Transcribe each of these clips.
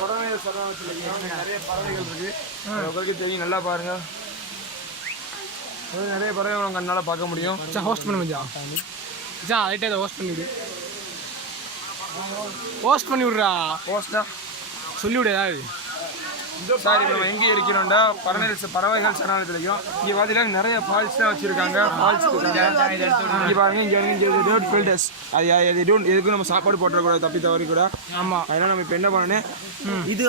பறவைகள் சரணாலயத்தில் நிறைய பறவைகள் இருக்கு. உங்களுக்கு தெரியும், நல்லா பாருங்க. நிறைய பறவைகள் உங்க கண்ணால பார்க்க முடியும். ஹோஸ்ட் பண்ண முடியும். ரைட்டா இதை ஹோஸ்ட் பண்ணிவிடு. ஹோஸ்ட் பண்ணி விட்றா. ஹோஸ்டா சொல்லிவிடு ஏதாவது. சார், இப்போ நம்ம எங்கே இருக்கிறோம்டா பறவைகள் சரணாலயத்துலையும். இங்கே பார்த்தீங்கன்னா நிறைய ஃபால்ஸ்லாம் வச்சுருக்காங்க. ஃபால்ஸ் இங்கே பாருங்க. இங்கே ரோட் ஃபில்டர்ஸ் அது எதுக்கும் நம்ம சாப்பாடு போட்டுறக்கூடாது, தப்பி தவறி கூட. ஆமாம், அதனால் நம்ம இப்போ என்ன பண்ணணும், இது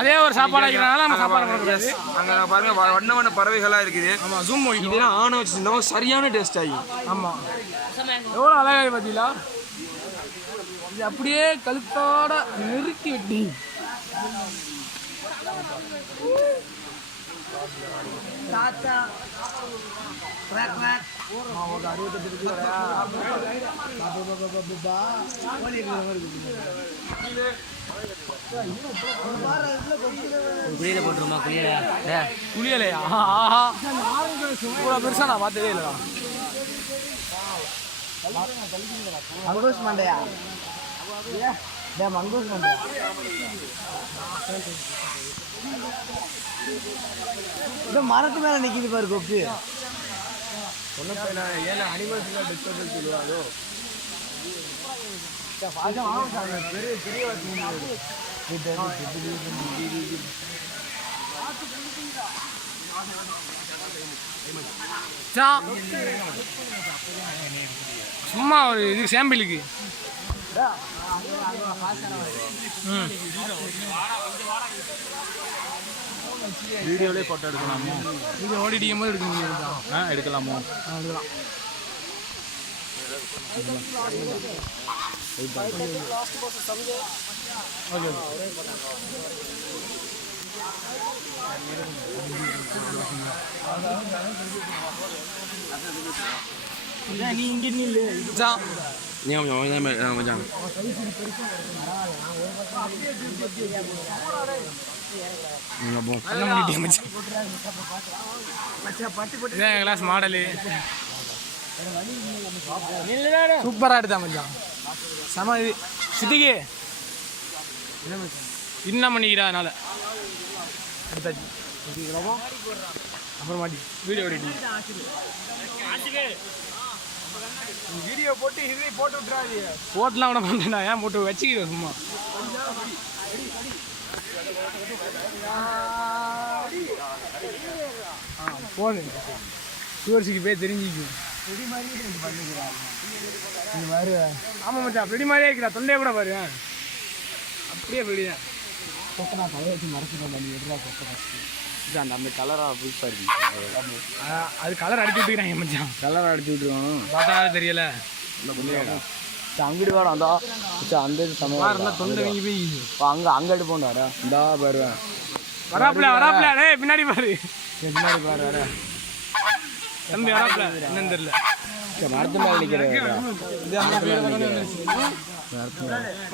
அதே ஒரு சாப்பாடு ஆகிறனால நம்ம சாப்பாடு பண்ணக்கூடாது. அங்கே பாருங்க வண்ண வண்ண பறவைகளாக இருக்குது. ஆமாம், ஜூம் போய் இதெல்லாம் ஆணை வச்சுருந்தோம், சரியான டேஸ்ட் ஆகி. ஆமாம், எவ்வளோ அழகாக பார்த்தீங்களா. இது அப்படியே கழுத்தோட நெருக்கி வெட்டி குளியலையா? இவ்வளோ பெருசா நான் பார்த்ததே இல்லைடா. மங்கூஸ் மண்டையா? மங்கூஸ் மண்டையா? இந்த மரத்து மேல நிக்குது பாரு கொப்பி. ஏன்னா அனிமல்ஸ் டிஸ்டர்பன்ஸ் சொல்லுவாரோ பெரிய பெரிய சும்மா ஒரு இது சாம்பிளுக்கு. வீடியோலேயே ஃபோட்டோ எடுக்கலாமோ? வீடியோ ஓடிடியும் போது எடுக்க முடியாது. எடுக்கலாமோ? எடுக்கலாம். ஓகே, நீ இங்க நில்லு. கிளாஸ் மாடலு சூப்பராக எடுத்தா மச்சான். செம. இது சித்திக்கு என்ன பண்ணிக்கிறா? அதனால எடுத்தாச்சு. அப்புறமாட்டி வீடியோ ஓடிட்டு வீடியோ போட்டு இதை போட்டு விட்டுறாது. போட்டுலாம் கூட பண்ணுறா. ஏன் போட்டு வச்சுக்கிறேன் சும்மா. போது டூரிஸ்டுக்கு போய் தெரிஞ்சிக்கும். இந்த மாதிரி ஆமாம் மச்சான், பெடி மாதிரியே இருக்கிறா. தொண்டையை கூட பாரு, அப்படியே பெடிதான். கொக்கனா தலையை வச்சு மறைச்சிட்டு பண்ணி எதிராக கொக்கை அந்த கலராக புதுசாக இருக்கு. அது கலர் அடிச்சு விட்டுக்கிறாங்க மச்சான். கலர் அடிச்சு விட்டுருவாங்க, பார்த்தா தெரியல. அங்கிட்டு வேணும் அந்த அந்த இது சமயம் தொண்டை வாங்கி போய் அங்கே எடுப்போம். வரா இந்தா பாருவேன். வராப்ல டேய் பின்னாடி பாரு. பின்னாடி பாரு வர தம்பி வராப்ல. என்னன்னு தெரியல. மரத்து மேலே நிற்கிறேன்.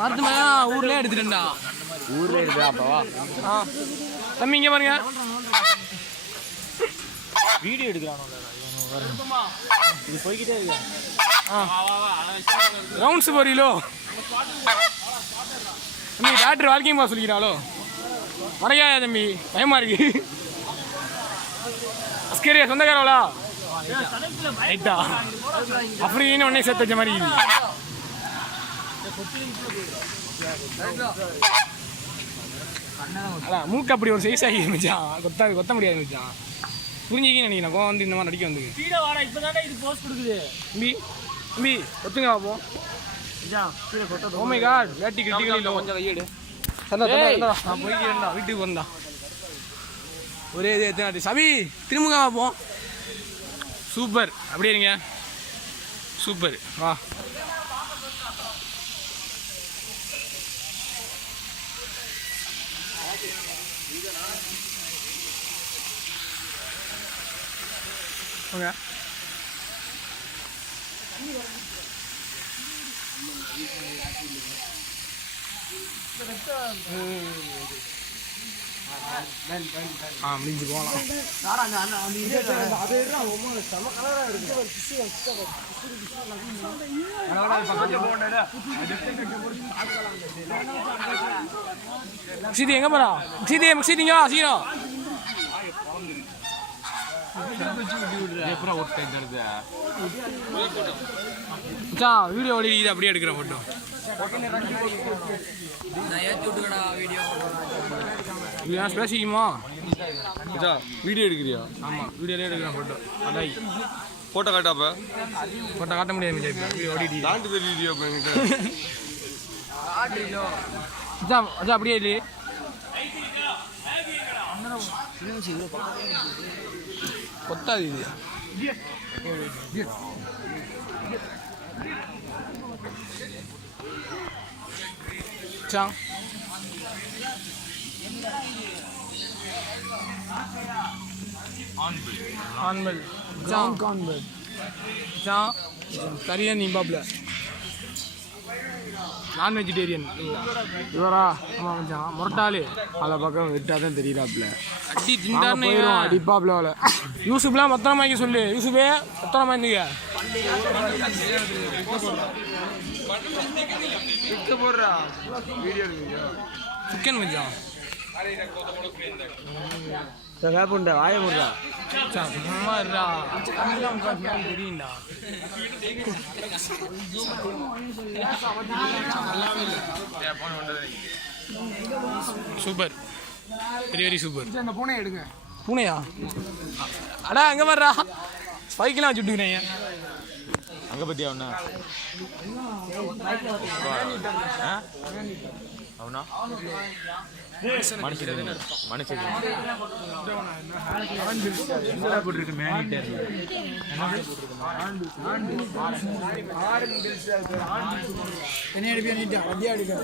மரத்து மேலே ஊர்லேயே எடுத்துட்டேன்டா. ஊரில் எடுத்தா அப்பவா? தம்பி இங்கே பாருங்க, வீடியோ எடுக்கிறானோ இது போய்கிட்டே இருக்கு. ரவுண்ட்ஸ் போறீங்களோ தம்பி? டாக்டர் வாக்கிங் போக சொல்லிக்கிறாளோ? வரையா தம்பி, பயமா இருக்கு. அஸ்கரியா சொந்தக்காரவளா? ரைட்டா, அப்படின்னு உடனே சேர்த்து வச்ச மாதிரி. அதான் மூக்கு அப்படி ஒரு சைஸ் ஆகி இருந்துச்சான். கொத்த முடியாது இருந்துச்சான். புரிஞ்சிக்கின்னு நினைக்கிறேன். வந்து இந்த மாதிரி நடிக்க வந்து இது போஸ்ட் கொடுக்குது. தம்பி தம்பி ஒத்துங்க பார்ப்போம். ஓ மை காட், வேட்டி கிட்டிகளில் கொஞ்சம் கையெடு. நான் போய்க்கிறேன்டா, வீட்டுக்கு வந்தா ஒரே இது எத்தனை சவி திரும்புங்க பார்ப்போம். சூப்பர், அப்படியே இருங்க. சூப்பர், வா. ஓகே, முடிஞ்சு போகலாம். சீதி எங்க போறா சீதி இங்க வா சீக்கிரம் வீடியோ ஓடி இது அப்படியே எடுக்கிற போட்டோ பேசிக்குமா வீடியோ எடுக்கிறியா? ஆமா வீடியோலே எடுக்கிறேன் போட்டோ அடாய் போட்டோ காட்டாப்ப போட்டோ காட்ட முடியாது வீடியோ ஓடிடி தாண்டி வீடியோ அதான் அப்படியே இல்லை கொத்தாது இது சாங் ஆன்மல் ஜாங் கான்வெர்ட் ஜாங் கரியன் இம்பாப்ல நான் வெஜிடேரியன் இவரா ஆமாம் மச்சான் முரட்டாளு அதை பக்கம் விட்டாதான் தெரியுறாப்புல அடி திண்டாருன்னு போயிடும் அடிப்பாப்ல அவளை யூசுப்லாம் பத்திரமாக்கி சொல்லு யூசுஃபே பத்திரமா இருந்தீங்க போடுறா வீடியோ எடுக்கிறியா? சிக்கன் மச்சான் வேப்புண்டா வாய முடுறா சும்மா இருடா தெரியும்டா சூப்பர் வெரி வெரி சூப்பர் அந்த பூனை எடுங்க. பூனையா அடா அங்கே வர்றா ஸ்பைக்கெலாம் சுட்டுக்கிறேன் அங்கே பற்றியா ஒன்றா అవునా மனுஷன் போட்டிருக்கு மேனிட்டர் என்ன எடுப்பியா நீட்டா வண்டியா எடுக்க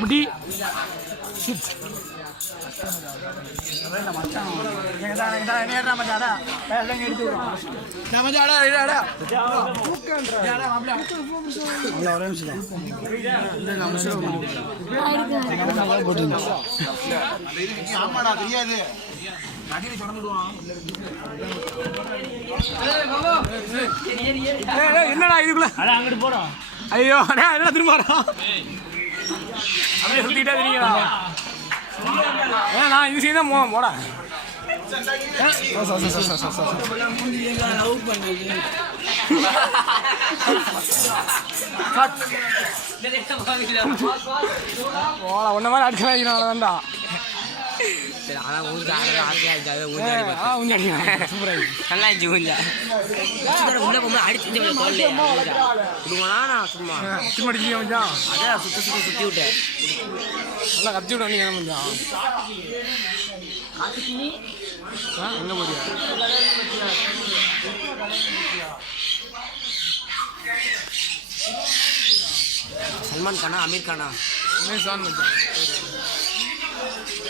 முடி ஆமாடா தெரியாது என்னடா இதுக்குள்ள அங்கிட்டு போறோம் ஐயோ என்ன திரும்பாடா அப்படியே சுத்திட்டா தெரியுங்களா நான் இது செய்தான் போடா போடா ஒன்ன மாதிரி அடிக்கலாம் வேண்டா நல்லா கத்தி விட நீங்க கொஞ்சம் எங்க போறியா சல்மான் கானா அமீர் கானா அமேசான் மச்சான்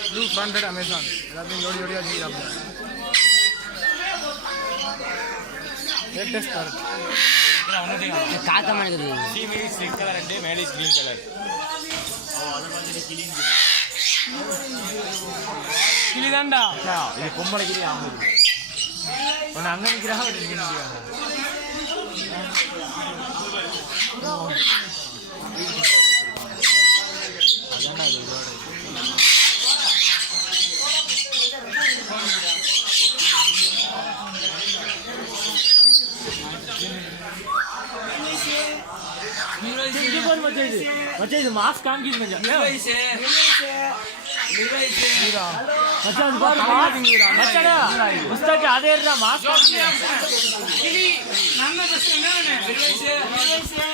ப்ளூ ஃப்ரண்டட் அமேசான் எல்லாத்தையும் ஜோடி ஜோடியாக வச்சுக்கிறாங்க லேட்டஸ்ட் ப்ராடக்ட் காத்த மாதிரி ரெட் கலர் அண்ட் மேலே கிரீன் கலர் கிளிதான்டா இது பொம்பளை கிளி ஆகுது ஒன்று அங்கே நிற்கிறாங்க ஒரு இங்கே நிற்கிறாங்க அதான்டா இது இதோட இது மாஸ்க் காமிக்கிது மச்சான் அதே மாஸ்க்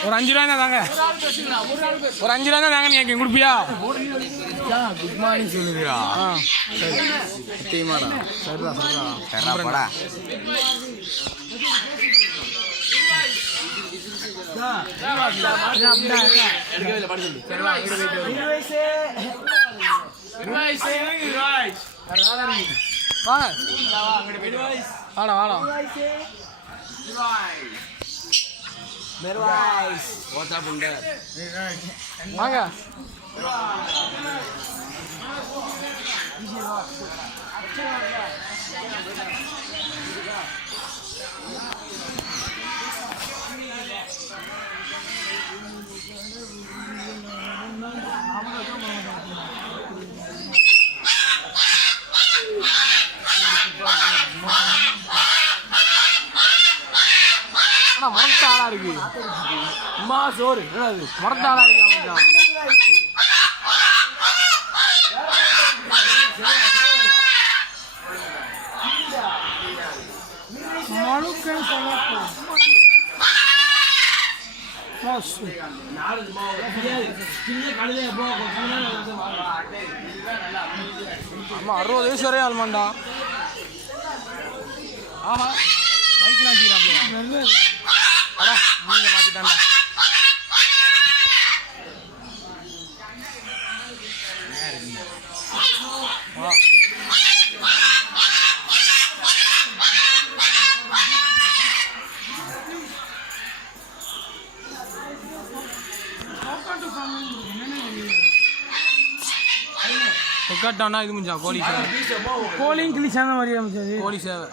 ஒரு 5 ரூபாய் தாங்க ஒரு 5 ரூபாய் தாங்க நீங்க கொடுப்பியா குட் மார்னிங் சொல்லுங்கடா சரி சத்தியமாடா சரிடா தரப்படா வாடா வாடா வாங்க மரத்த ஆளா இருக்கு அம்மா சோறு என்னது மரத்த ஆளா இருக்கு அம்மா 60 வயசு வரையும் ஆல்மாண்டா ஆஹா பைக்லாம் தீராப்லையா அடா நீங்க மாத்திட்டாண்டா ஒக்காட்டானா இது முடிஞ்சா கோழி சேவை கோழியும் கிளி சேர்ந்த மாதிரியா முடிச்சது கோழி சேவை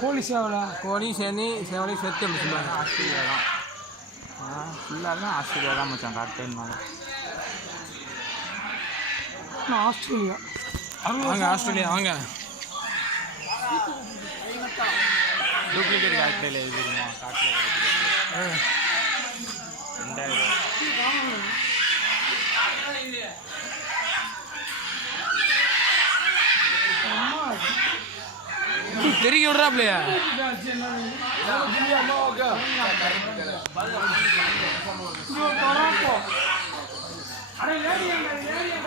கோழி சேவலா கோழி சேனி சேவலை சேர்த்து அப்படி சொல்லுவாங்க ஆஸ்திரேலியா தான் ஃபுல்லாக ஆஸ்திரேலியா தான் மச்சான் காட்டேன்னு ஆஸ்திரேலியா வாங்க ஆஸ்திரேலியா வாங்க டூப்ளிகேட் ஆஸ்திரேலியா இது தெரியுமா காட்டில் கிடைக்கிறது 2000 தெரிய விடுறாப்லையா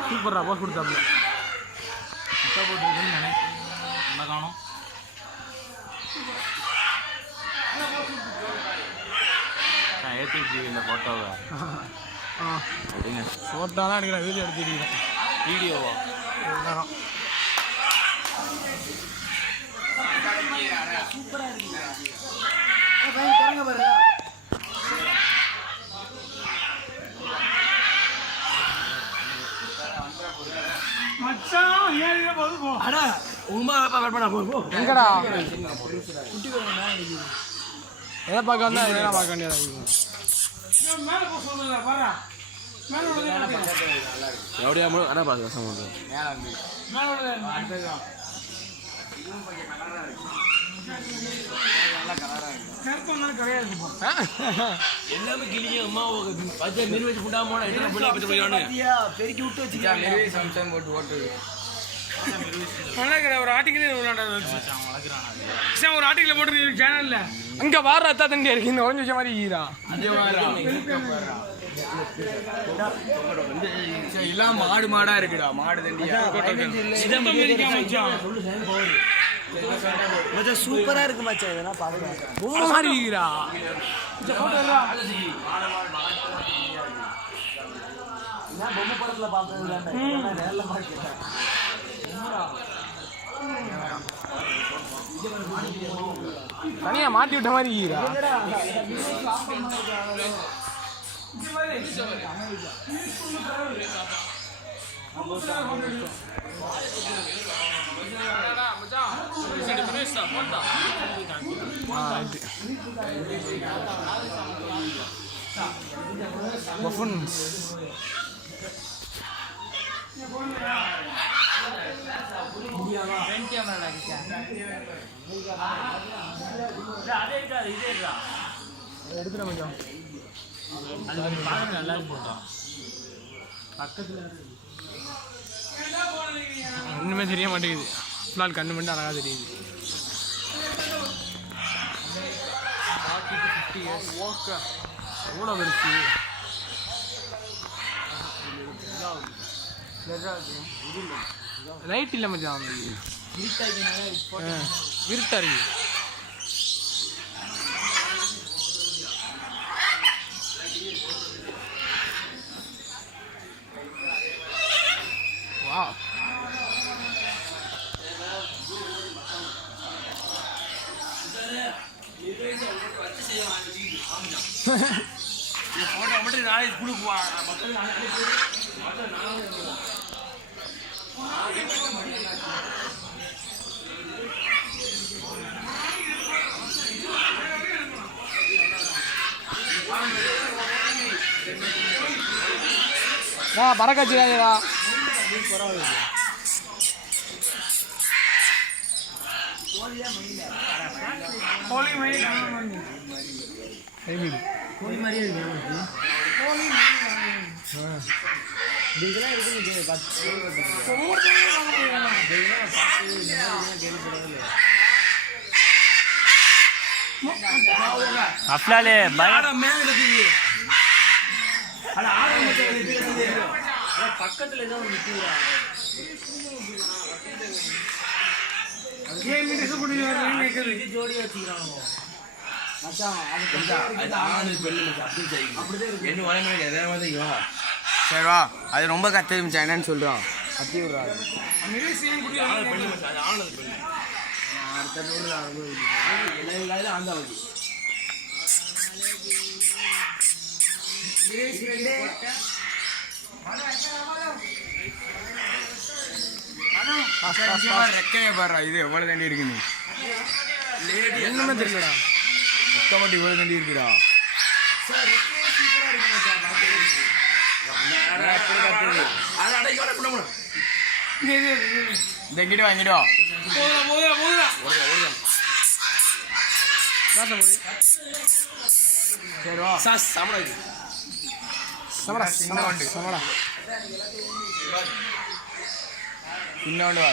சூப்பர்ரா போஸ்ட் கொடுத்தாப்ல என்ன காணும் ஏடிஜியில் ஃபோட்டோவை அப்படிங்க ஃபோட்டோலாம் எடுக்கிறேன் வீடியோ எடுத்துக்கிறேன் வீடியோவா எங்கடா எதை பார்க்க வந்தா எதனா பார்க்க வேண்டியதா எப்படியா அண்ணா பார்த்து எல்லாமே கிளிங்க அம்மா பச்சை மீன் வச்சு புண்டா போனா பெருக்கி விட்டு வச்சுக்காங்க போட்டு ஓட்டு ஒரு ஆர்டிக்கல் ஒரு ஆர்டிக்கல் போட்டு சேனல்ல அங்க வார அத்தா தண்டி இருக்கு இந்த உடஞ்சு வச்ச மாதிரி ஈரா எல்லாம் மாடு மாடா இருக்குடா மாடு தண்டியா சூப்பரா இருக்கு மச்சான் இதெல்லாம் பாருங்க பொம்மை மாதிரி ஈரா பொம்மை படத்துல பார்த்தது தனியா மாட்டி விட்ட மாதிரி ஈரா Buffoons. எடுத்துட கொஞ்சம் நல்லா ஒன்றுமே தெரிய மாட்டேங்குது ஃபுல்லால் கண்ணு மட்டும் அழகாக தெரியுது 40 to 50 years எவ்வளோ பெருசு லைட் இல்லை மச்சான் இருட்டா இருக்கு வா போட்டோ மட்டும் நாளைக்கு கொடுக்குவான் பறக்க வச்சுக்காதீடா. கோழி மயில் கோழி மாதிரியே இருக்கு நமக்கு. இதெல்லாம் இருக்குன்னு அப்லாலே பக்கத்துல ஏதோ நிற்கிறா. ஜோடியா வச்சுக்கிறாங்க. சரி வா, அது ரொம்ப கத்து மச்சான், என்னன்னு சொல்றான் கத்தி விடுறாரு. ரெக்கைய பாடுறா, இது எவ்வளவு தண்டி இருக்குன்னு என்னமே தெரியலடா. ரெக்க மட்டும் இவ்வளவு தண்டி இருக்குடா. இந்த கிட்ட வாங்கிட்டு வா. சரி வா. சமடா சமடா. இன்னொன்று வா.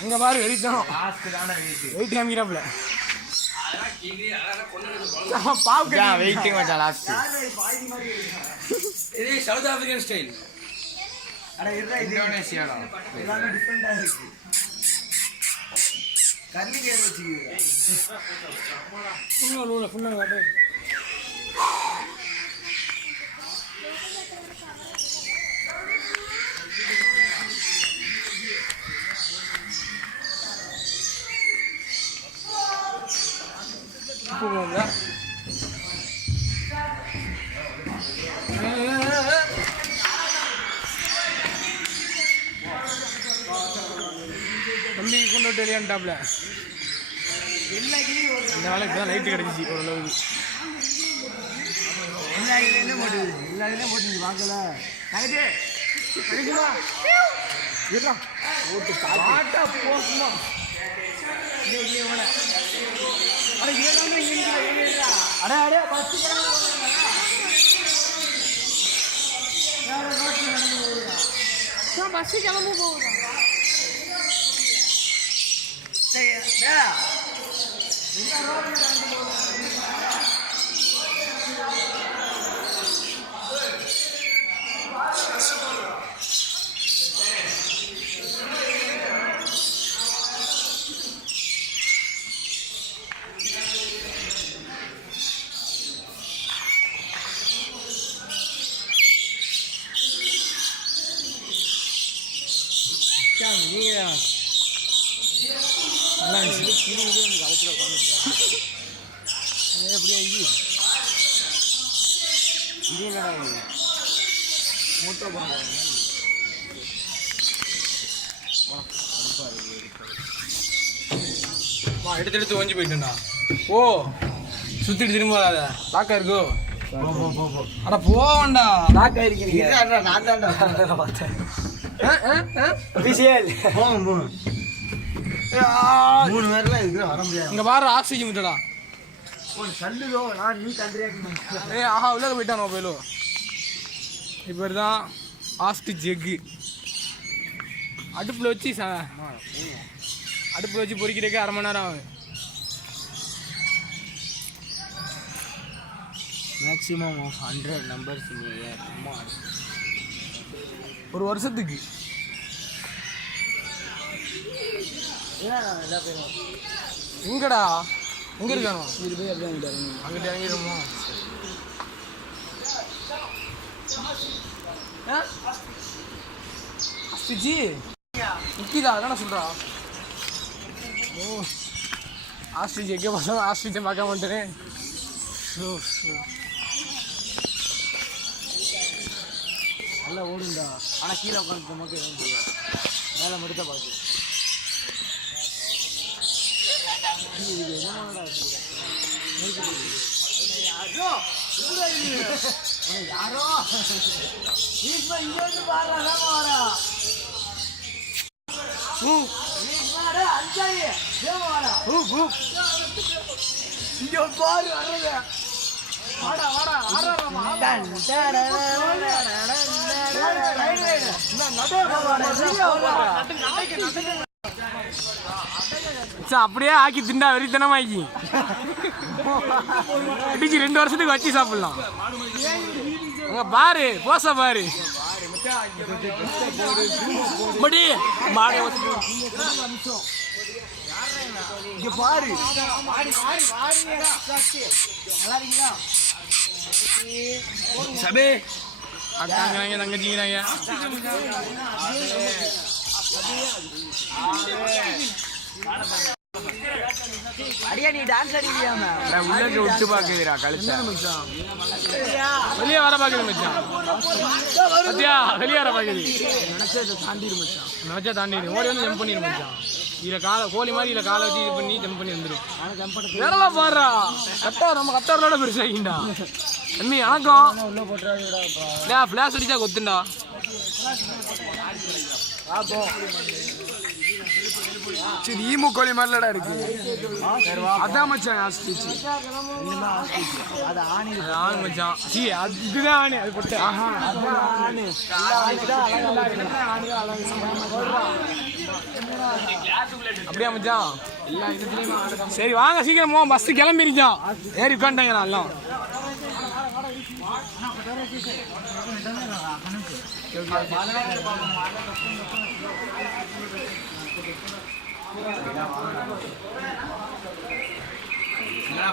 அங்க பாரு வெறித்தனம். வெயிட் காமிக்கிறாப்ல. பாவு வெயிட்டிங் மச்சான் லாஸ்ட். இது சவுத் ஆப்பிரிக்கன் ஸ்டைல். இந்தோனேசியாடா. எல்லாமே டிஃபரெண்டா இருக்கு. கண்ணுக்கு ஏற வச்சுக்கிறீங்க. ஃபுல்லாக காட்டு. போகுங்க. தம்பி கொண்டு விட்டு வெளியாண்டாப்ல. இந்த நாளைக்கு தான் லைட்டு கிடச்சிச்சு ஓரளவுக்கு. எல்லா இதுலேயும் போட்டு வாங்கல. கிடைக்குமா? இருடா. ஓட்டு காட்டா போகுமா? பஸ் கிளம்ப போகுதா? எப்படியா இது என்னடா இது? மூட்டை போடுறாங்க. எடுத்து ஓஞ்சி போயிட்டேன்டா. ஓ சுத்திட்டு திரும்ப வராத. லாக்கா இருக்கோ? அட போவண்டா. லாக் ஆயிருக்கீங்க. நான் தான்டா பார்த்தேன். அபிஷியல் போங்க 3 பேர்லாம் இதுக்கு வர முடியாது. இங்க பாரு ஆக்சிஜன் விட்டடா. தள்ளுதோ நான் நீ தள்ளுறியாக்கு. ஏய் ஆஹா உள்ள போயிட்டானோ போயிலோ. இப்போ தான் ஆஸ்டிச் எக்கு அடுப்பில் வச்சு பொரிக்கிறதுக்கு 1/2 மணி நேரம் ஆகும். மேக்ஸிமம் 100 நம்பர்ஸ் ஒரு வருஷத்துக்கு. எங்கடா எங்க இருக்கானோ? அங்கிட்ட இறங்கிடுமோ? அஸ்திஜி நிக்கிதா அதான சொல்றா. ஓ ஆஸ்ட்ரிச் எங்கே பார்த்தா ஆஸ்ட்ரிச்சை பார்க்க மாட்டேன். நல்லா ஓடுண்டா. ஆனால் கீழே உட்காந்து நமக்கு மேலே மட்டும் தான் பார்த்து இதுக்கு எதனாலடா யாரோ இப்ப இங்க வந்து பாருடா வாடா வாடா அஞ்சாயி வாடா இங்க பாரு வரல வாடா வாடா ஆறாரமா அப்படியே ஆக்கி திண்டா வெறித்தனமாக்கி அடிச்சு 2 வருஷத்துக்கு வச்சு சாப்பிடலாம். அங்க பாரு போச பாரு மடி மாடு இங்க பாரு நல்லா இருக்கீங்களா சபே அக்காங்கிறாங்க தங்கச்சிங்கிறாங்க. அடியா நீ டான்ஸ் அடிக்கலையாம உள்ளே விட்டு பார்க்குதுடா கழுத்தை. வெளியே வர பாக்குது மச்சான். சத்யா வெளியே வர பாக்குது. நினைச்சா தாண்டிடு ஓடி வந்து ஜம்ப் பண்ணிடு மச்சான். இதுல காலை கோழி மாதிரி இதுல காலை வச்சு இது பண்ணி ஜம்ப் பண்ணி வந்துடும். வேறலாம் பாடுறா கட்டார் நம்ம கட்டாரோட பெருசாகிண்டா. தம்பி வணக்கம். ஃபிளாஷ் அடிச்சா கொத்துண்டா. சரி ஈமு கோழி மாதிரிலடா இருக்கு. அதான் மச்சான் ஆஸ்பிச்சு. அது ஆணி ஆண் மச்சான். சி அதுதான் ஆணி அது போட்டு. ஆஹா அப்படியா மச்சான்? சரி வாங்க சீக்கிரமா பஸ் கிளம்பிருச்சான். ஏறி உட்காந்துட்டாங்க எல்லாம்.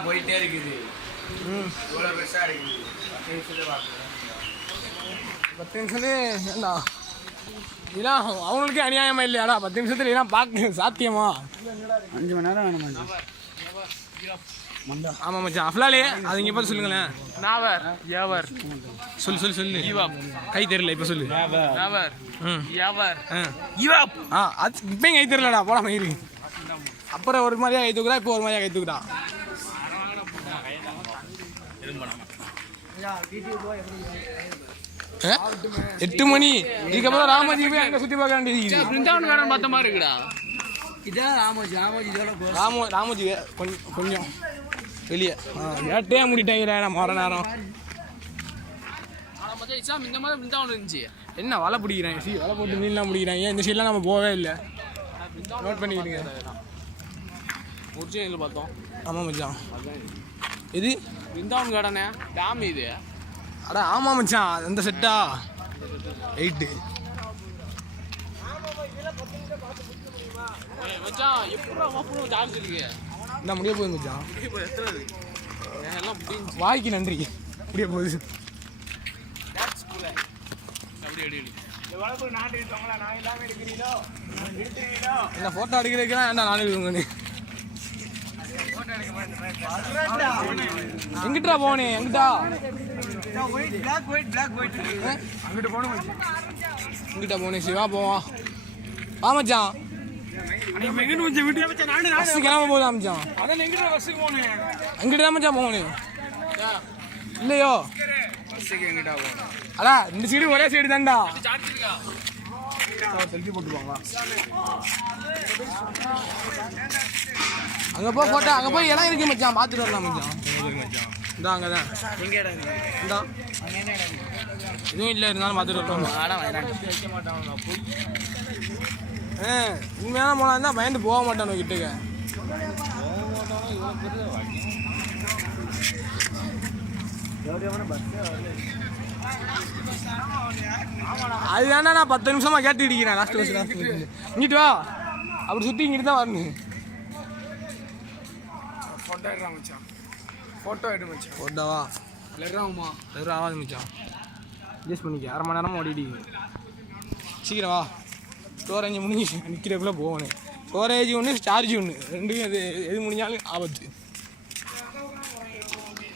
போயிட்டே இருக்குது. இவ்வளவு பெருசா இருக்குது. 10 நிமிஷத்துலேயே ஏண்டா இதெல்லாம் அவங்களுக்கே அநியாயமா இல்லையாடா? 10 நிமிஷத்துல இதெல்லாம் பார்க்க சாத்தியமா? 5 மணி நேரம் வேணும். ஆமா மச்சான் அஃப்லாலே அது இங்க பார்த்து சொல்லுங்களேன். நாவர் யாவர் சொல்லு கை தெரியல இப்ப சொல்லு. நாவர் யாவர் ஈவாப் அது இப்பயும் கை தெரியலடா போடா மயிறு. அப்புறம் ஒரு மாதிரியா கை தூக்குறா, இப்போ ஒரு மாதிரியா கை தூக்குறா. ஆ? 8 மணி இதுக்கப்புறம் ராமஜி போய் அங்க சுத்தி பார்க்க வேண்டியது. பிருந்தாவன் கார்டன் பார்த்த மாதிரி இருக்குடா. இதான் ராமோஜி இதோட ராமோஜி கொஞ்சம் வெளியே ஏட்டையா முடிட்டாங்க நம்ம வர நேரம். இந்த மாதிரி பிருந்தாவன் இருந்துச்சு. என்ன வலை பிடிக்கிறாங்க? வலை போட்டு மீன்லாம் பிடிக்கிறாங்க. இந்த சைட்லாம் நம்ம போகவே இல்லை. நோட் பண்ணிக்கிடுங்க. ஒரிஜினல் பார்த்தோம். ஆமாம் மச்சான். இது பிருந்தாவன் கார்டனே டேம் இது. அடா ஆமாம் மச்சான் அந்த செட்டா 8 மச்சான் எப்படி சார்ஜ் இருக்கு? இந்த முடிய போகுது மச்சான். எல்லாம் வாய்க்கு நன்றி. முடிய போகுது. என்ன ஃபோட்டோ எடுக்கிறதுக்கெல்லாம் ஏன்டா நானே இருக்குங்க. எங்கிட்டா போனே? எங்கிட்டா எங்கிட்ட போனே? சிவா போவா வா மச்சான். பஸ் கிளம்ப போதா மச்சான்? அங்கிட்டு தான் மச்சான் போகணும் இல்லையோ? அடா இந்த சைடு ஒரே சைடு தான்டா. செல்ஃபி போட்டுவாங்களா? அங்கே போய் போட்டா அங்கே போய் இடம் இருக்கு மச்சான், பார்த்துட்டு வரலாம் மச்சான். இந்தா அங்கே தான் இந்தா எதுவும் இல்லை இருந்தாலும் பார்த்துட்டு வரலாம். உண்மையான போனா இருந்தால் பயந்து போக மாட்டானு கிட்டுக்க. அதுதானே நான் 10 நிமிஷமா கேட்டு இடிக்கிறேன். லாஸ்ட் இங்கிட்டு வா, அப்படி சுற்றி இங்கிட்டு தான் வரணும். ஃபோட்டோ எடுறான் மச்சான். ஃபோட்டோ எடு மச்சான். ஃபோட்டோவா லெராகுமா? லெரா ஆகாது மச்சான். அட்ஜஸ்ட் பண்ணிக்க. 1/2 மணி நேரமாக ஓடிடி. சீக்கிரம் வா. ஸ்டோரேஜ் முடிஞ்சு நிற்கிறக்குள்ளே போகணும். ஸ்டோரேஜ் ஒன்று சார்ஜ் ஒன்று ரெண்டுக்கும் எது முடிஞ்சாலும் ஆபத்து.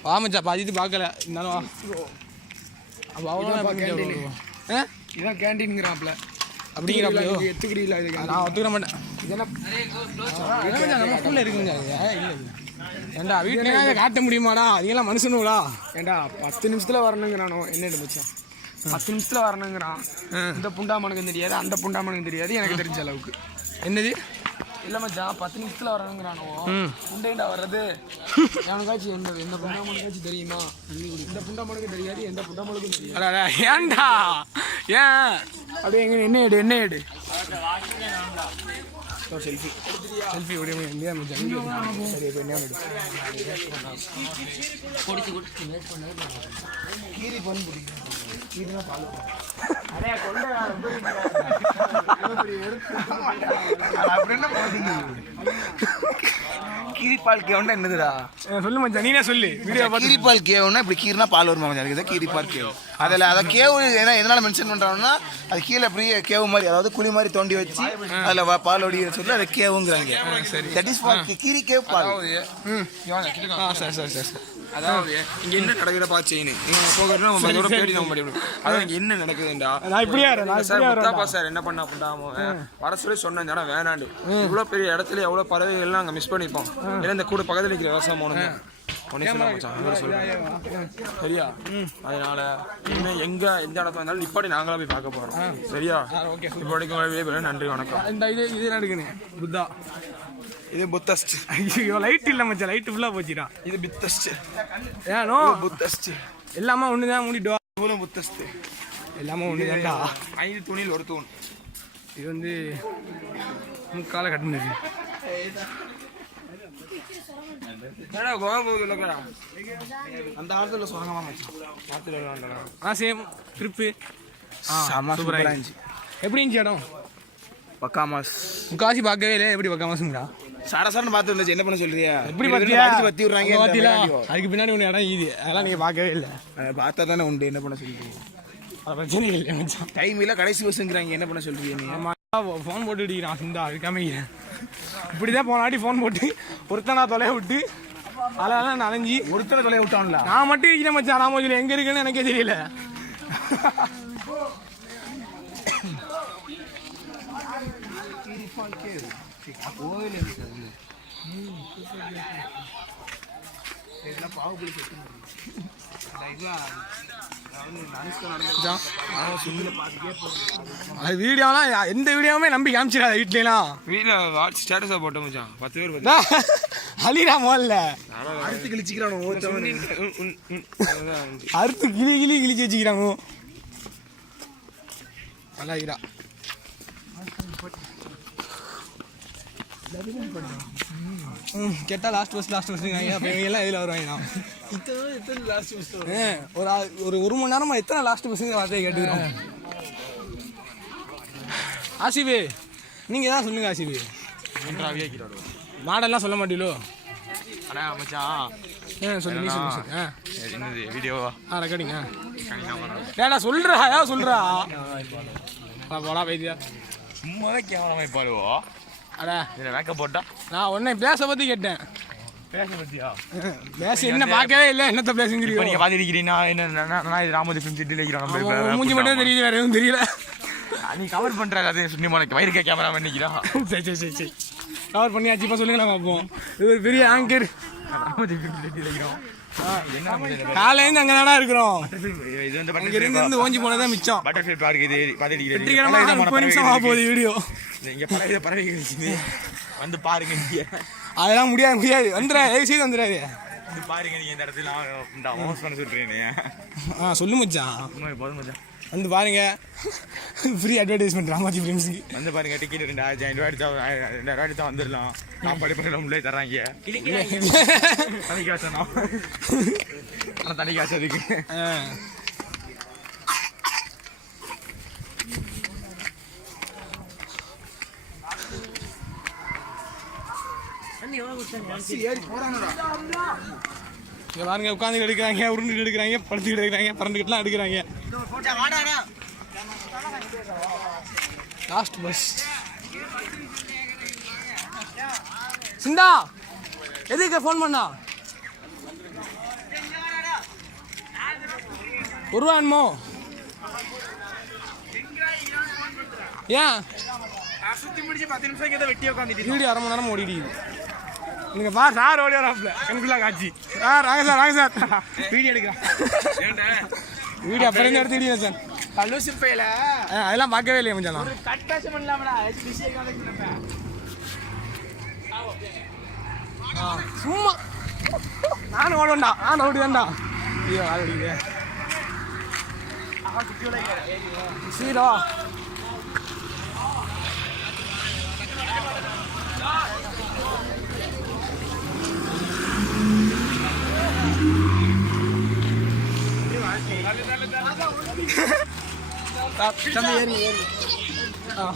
வா மச்சா பாதித்து பார்க்கல இருந்தாலும் வா. அப்போ அவ்வளோ இதான் கேண்டீன்ங்கிறாப்ல அப்படிங்கிறப்போ எத்துக்கிறீங்களா? நான் ஒத்துக்கிற மாட்டேன். இதெல்லாம் நம்ம ஸ்கூலில் இருக்குங்க. இல்லை ஏண்டா வீட்டுல காட்ட முடியுமாடா அதெல்லாம் மனுஷனுங்களா ஏண்டா 10 நிமிஷத்துல வரணுங்கிறானோ என்னன்னு மச்சான் 10 நிமிஷத்துல வரணுங்கிறான் இந்த புண்டாமனுக்கும் தெரியாது அந்த புண்டாமனுக்கும் தெரியாது எனக்கு தெரிஞ்ச அளவுக்கு என்னது இல்லை மச்சான் 10 நிமிஷத்துல வரணுங்கிறானோ புண்டைண்டா வர்றது எனக்காச்சும் எந்த புண்டாமனுக்காச்சும் தெரியுமா இந்த புண்டாமனுக்கு தெரியாது எந்த புண்டாமனுக்கும் தெரியாது ஏன்டா ஏன் அப்படியே எங்க என்ன எடு செல்ஃபி உடைய சரி இப்போ என்ன கீரி பண்ணு பிடிக்கும் கீரினா பால் கீரிப்பால் கேவுன்னா என்னதுடா சொல்லு மச்சான் நீனே சொல்லு வீடியோ கீரிப்பால் கேவுன்னா இப்படி கீரினா பால் வருமா மச்சான் இருக்குது கீரிப்பால் கேவு அதில் அதை கேவு ஏன்னா எதனால மென்ஷன் பண்ணுறாங்கன்னா அது கீழே அப்படியே கேவு மாதிரி அதாவது குழி மாதிரி தோண்டி வச்சு அதில் பால் ஒடிய சொல்லி அதை கேவுங்கிறாங்க சரி தட் இஸ் ஃபார் கீரி கேவ் பால் சரி அதாவது இங்க என்ன நடக்குதுடா பா செயின் போகிறோம் நம்ம அதோட பேடி நம்ம படிக்கணும் அதான் இங்க என்ன நடக்குதுடா நான் இப்படியே சார் முத்தாப்பா சார் என்ன பண்ணா அப்படின்டாமோ வர சொல்லி சொன்னேன் இடம் வேணாண்டு இவ்வளவு பெரிய இடத்துல எவ்வளவு பறவைகள்லாம் அங்க மிஸ் பண்ணிப்போம் ஏன்னா இந்த கூட பக்கத்துல இருக்கிற விவசாயம் போனோம் ஒன்னே சொல்ல மச்சான் சரியா அதனால இன்னும் எந்த இடத்துல இருந்தாலும் நிப்பாடி நாங்களா போய் பார்க்க போறோம் சரியா இப்படிக்கு நன்றி வணக்கம் இந்த இது நடக்குது புத்தா இது புத்தஸ்ட் ஐயோ லைட் இல்ல மச்சான் லைட் ஃபுல்லா போச்சுடா இது பித்தஸ்ட் ஏனோ புத்தஸ்ட் எல்லாமே ஒண்ணுதான் மூடிட்டு இவ்வளவு புத்தஸ்ட் எல்லாமே ஒண்ணுதான்டா 5 துணியில் ஒரு தூண் இது வந்து முக்கால கட்டுனது அந்த ஆத்துல சொன்னமா மச்சான் சேம் ட்ரிப்பு சூப்பரா இருந்துச்சு எப்படி இருந்துச்சு இடம் பக்காமாஸ் முக்காசி பார்க்கவே இல்லை எப்படி பக்காமாசுங்களா சரசரன்னு பார்த்து இருந்துச்சு என்ன பண்ண சொல்றியா எப்படி பார்த்தியா பத்தி விடுறாங்க அதுக்கு பின்னாடி ஒன்று இடம் இது அதெல்லாம் நீங்கள் பார்க்கவே இல்லை பார்த்தா தானே உண்டு என்ன பண்ண சொல்றீங்க அது பிரச்சனை இல்லை மச்சான் டைம் இல்லை கடைசி பஸ்ஸுங்கிறாங்க என்ன பண்ண சொல்றீங்க நீ ஆமாம் ஃபோன் போட்டு அடிக்கிறான் சிந்தா அதுக்காம இப்படி தான் போனாடி ஃபோன் போட்டு ஒருத்தனா தொலைய விட்டு அதெல்லாம் நனைஞ்சி ஒருத்தரை தொலைய விட்டான்ல நான் மட்டும் இருக்கிறேன் மச்சான் ராமோஜியில் எங்கே இருக்குன்னு எனக்கே தெரியல அது வீடியோலாம் எந்த வீடியோவுமே நம்பி காமிச்சிடாத வீட்லாம் வீட்டில் ஸ்டேட்டஸாக போட்டோம் மச்சான் 10 பேர் அலிரா மோல்ல அறுத்து கிழிச்சிக்கிறானோ அறுத்து கிழிச்சு வச்சுக்கிறானோ அழகிறா கேட்டா லாஸ்ட் பஸ் எல்லாம் இதில் வருவாங்க ஒரு மணி நேரமா எத்தனை லாஸ்ட் பஸ் வார்த்தையை கேட்டுக்கிறோம் ஆசிபு நீங்க தான் சொல்லுங்க ஆசிபு மாடெல்லாம் சொல்ல மாட்டீங்களோ சொல்லு வீடியோவா ரெக்கார்டிங்க ஏடா சொல்றா சொல்றா போடா வைத்தியா சும்மா கேமரா பாருவோம் அடா இதில் மேக்கப் போட்டா நான் உன்னை பேச பற்றி கேட்டேன் பேச பத்தியா பேச என்ன பார்க்கவே இல்லை என்னத்த பேசுங்கிறீங்க நீங்கள் பார்த்துருக்கிறீங்கன்னா என்ன இது ராமதி ஃபிலிம் சிட்டியில் இருக்கிறோம் மூஞ்சி மட்டும் தெரியுது வேற எதுவும் தெரியல நீ கவர் பண்ணுறாங்க அது சுண்ணிமானுக்கு வயிறுக்க கேமரா பண்ணிக்கிறா சரி கவர் பண்ணியாச்சு இப்போ சொல்லுங்க நான் பார்ப்போம் இது ஒரு பெரிய ஆங்கர் ராமதி ஃபிலிம் சிட்டியில் இருக்கிறோம் காலையிலேருந்து அங்கே தானே இருக்கிறோம் இது வந்து இருந்து ஓஞ்சி போனதான் மிச்சம் பட்டர்ஃப்ளை பார்க் இது வெற்றிகரமாக 30 நிமிஷம் ஆக போகுது வீடியோ இங்கே பறவைகள் வந்து பாருங்க இங்கே அதெல்லாம் முடியாது வந்துடாது தயவு செய்து வந்துடாது பாருங்க நீங்க இந்த இடத்துல ஹவுஸ் பண்ண சொல்றீங்க சொல்லு மச்சான் போதும் மச்சான் வந்து பாருங்க ஃப்ரீ அட்வர்டைஸ்மெண்ட் ராமாஜி ஃபிலிம்ஸ்க்கு வந்து பாருங்க டிக்கெட் 2000 ரூபாய் எடுத்தா வந்துடலாம் சாப்பாடு பண்ணலாம் உள்ளே தர்றாங்க தனி காசு ஆனால் தனி காசு அதுக்கு பாருங்க உட்காந்து எடுக்கிறாங்க உருண்டு எடுக்கிறாங்க படுத்துக்கிட்டு எடுக்கிறாங்க பறந்துக்கிட்டுலாம் எடுக்கிறாங்க லாஸ்ட் பஸ் சிந்தா எதுக்கு ஃபோன் பண்ணா ஒருவான்மோ ஏன் சுத்தி முடிச்சு 10 நிமிஷம் வெட்டி உட்காந்துட்டு வீடியோ 1/2 மணி நேரம் ஓடிடுது நீங்க பா சார் ஓடி வராப்ல எனக்குள்ள காட்சி சார் வாங்க சார் வீடியோ எடுக்கிறேன் வீடியோ அப்புறம் எடுத்துக்கிட்டீங்க சார் லூசு பையில அதெல்லாம் பார்க்கவே இல்லையா கொஞ்சம் நான் கட் பேச பண்ணலாம்டா பிஸியாக காலேஜ் சும்மா நானும் ஓடுவேன்டா நான் ஓடுவேன்டா ஐயோ ஆல்ரெடி சீரோ தம்பி ஏறி ஆ